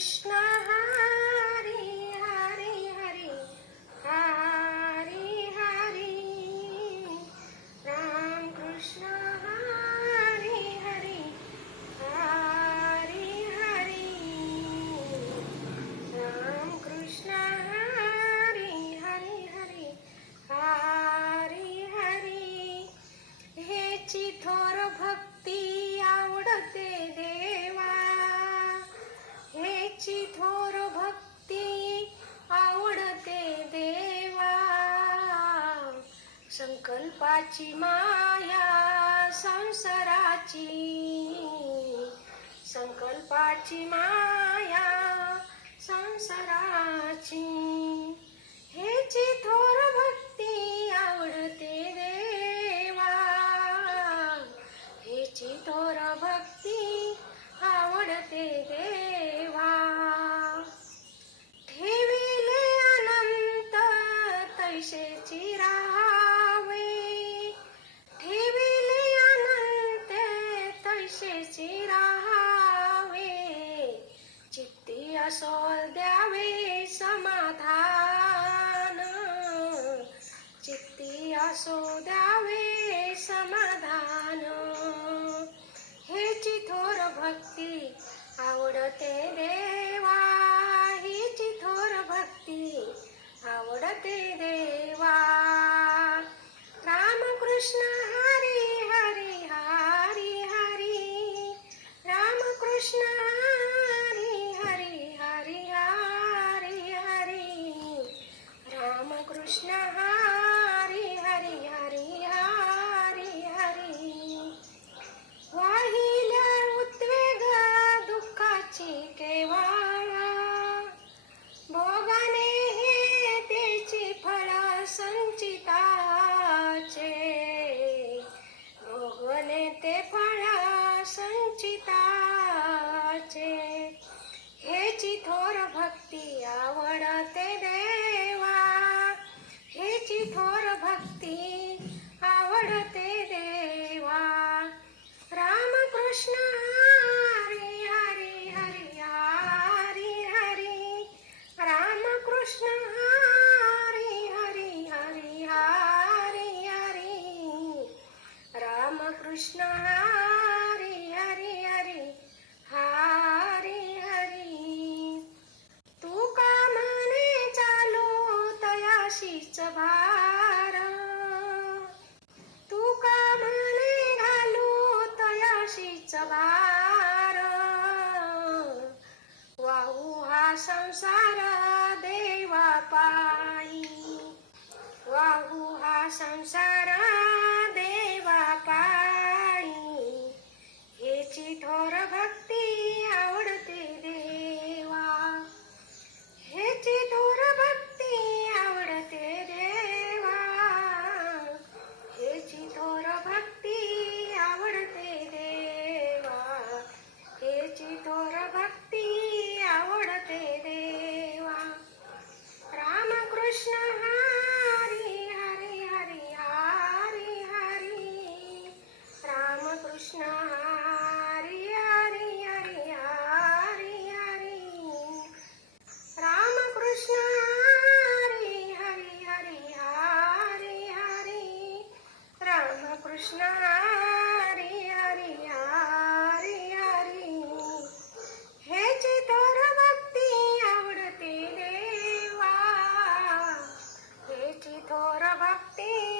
Krishna. ची थोर भक्ती आवडते देवा. संकल्पाची माया संसाराची संकल्पाची माया सोल द्यावे समाधान. चित्ती असो द्यावे समाधान. हे चिथोर भक्ती आवडते कृष्ण वाहिल्या उद्वेग दुःखाची केवाळा. भोगाने हे त्याची फळ संचिता. देवा पाई वाहू हा संसारा happy.